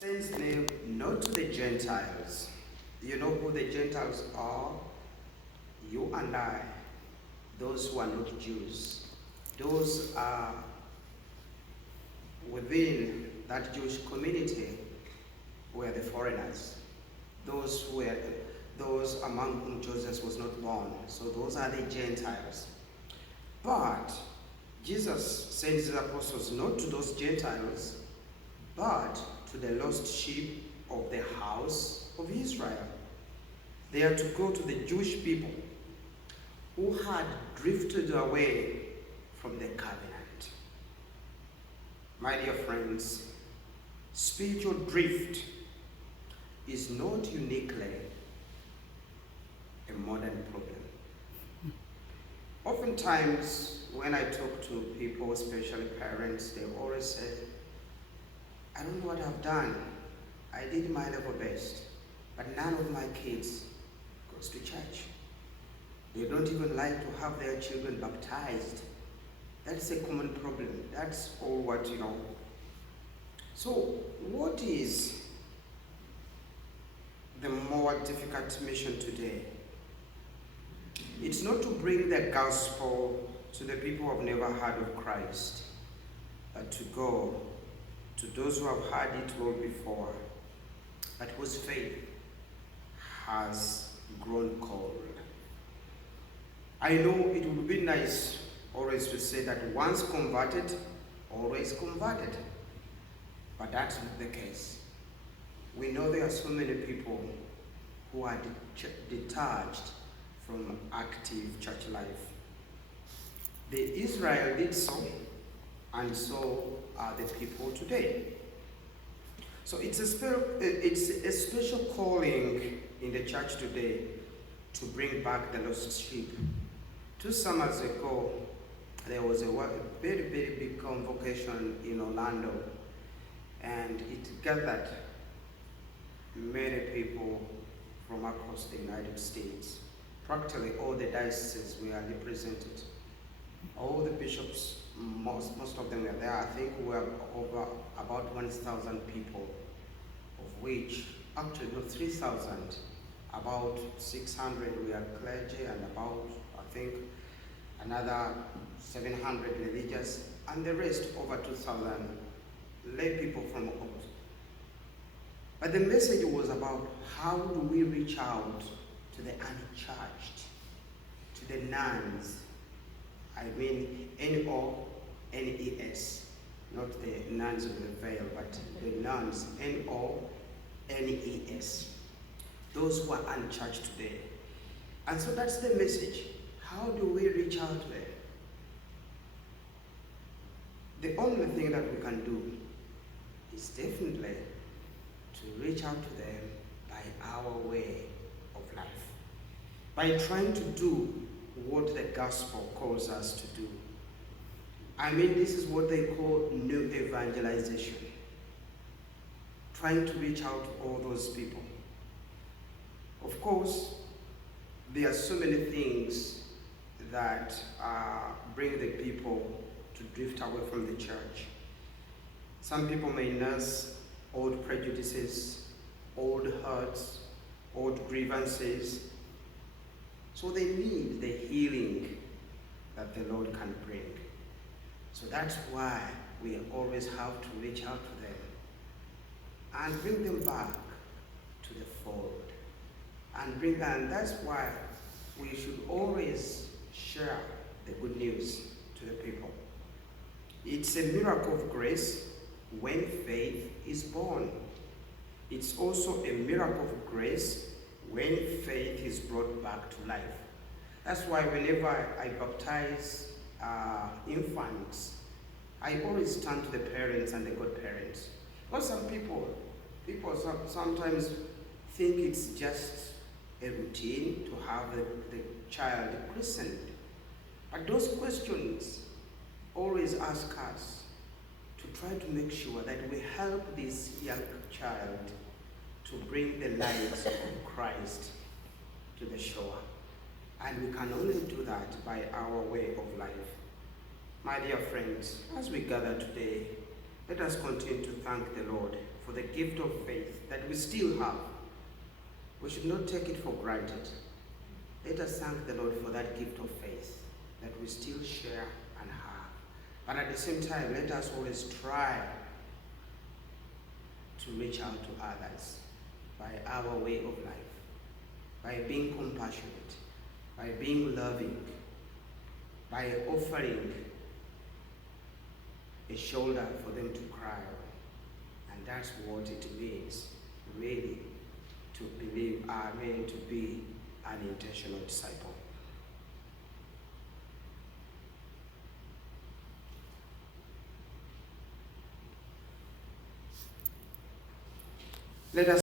Saints' name, not to the Gentiles. You know who the Gentiles are? You and I, those who are not Jews. Those are within that Jewish community were the foreigners. Those among whom Joseph was not born. So those are the Gentiles. But Jesus sends his apostles not to those Gentiles, but to the lost sheep of the house of Israel. They are to go to the Jewish people who had drifted away from the covenant. My dear friends, spiritual drift is not uniquely a modern problem. Oftentimes, when I talk to people, especially parents, they always say, I don't know what I've done. I did my level best, but none of my kids goes to church. They don't even like to have their children baptized. That's a common problem. That's all what you know. So what is the more difficult mission today? It's not to bring the gospel to the people who have never heard of Christ, but to go to those who have heard it all before, but whose faith has grown cold. I know it would be nice always to say that once converted, always converted, but that's not the case. We know there are so many people who are detached from active church life. The Israel did so, and so are the people today. So it's a special calling in the church today to bring back the lost sheep. 2 summers ago, there was a very, very big convocation in Orlando, and it gathered many people from across the United States. Practically all the dioceses were represented. All the bishops, most of them were there. I think we were over about 1,000 people, of which actually no 3,000. About 600 were clergy, and about I think another 700 religious, and the rest over 2,000 lay people from all. But the message was about how do we reach out to the unchurched, to the nuns. I mean N-O-N-E-S, not the nuns of the veil, but the nuns, N-O-N-E-S. Those who are unchurched today. And so that's the message. How do we reach out to them? The only thing that we can do is definitely to reach out to them by our way of life. By trying to do what the gospel calls us to do. I mean, this is what they call new evangelization. Trying to reach out to all those people. Of course, there are so many things that bring the people to drift away from the church. Some people may nurse old prejudices, old hurts, old grievances. So they need the healing that the Lord can bring. So that's why we always have to reach out to them and bring them back to the fold. And that's why we should always share the good news to the people. It's a miracle of grace when faith is born. It's also a miracle of grace when faith is brought back to life. That's why whenever I baptize infants, I always turn to the parents and the godparents. Because some people sometimes think it's just a routine to have the child christened. But those questions always ask us to try to make sure that we help this young child to bring the light of Christ to the shore. And we can only do that by our way of life. My dear friends, as we gather today, let us continue to thank the Lord for the gift of faith that we still have. We should not take it for granted. Let us thank the Lord for that gift of faith that we still share and have. But at the same time, let us always try to reach out to others by our way of life, by being compassionate, by being loving, by offering a shoulder for them to cry on. And that's what it means, really, to believe, to be an intentional disciple. Let us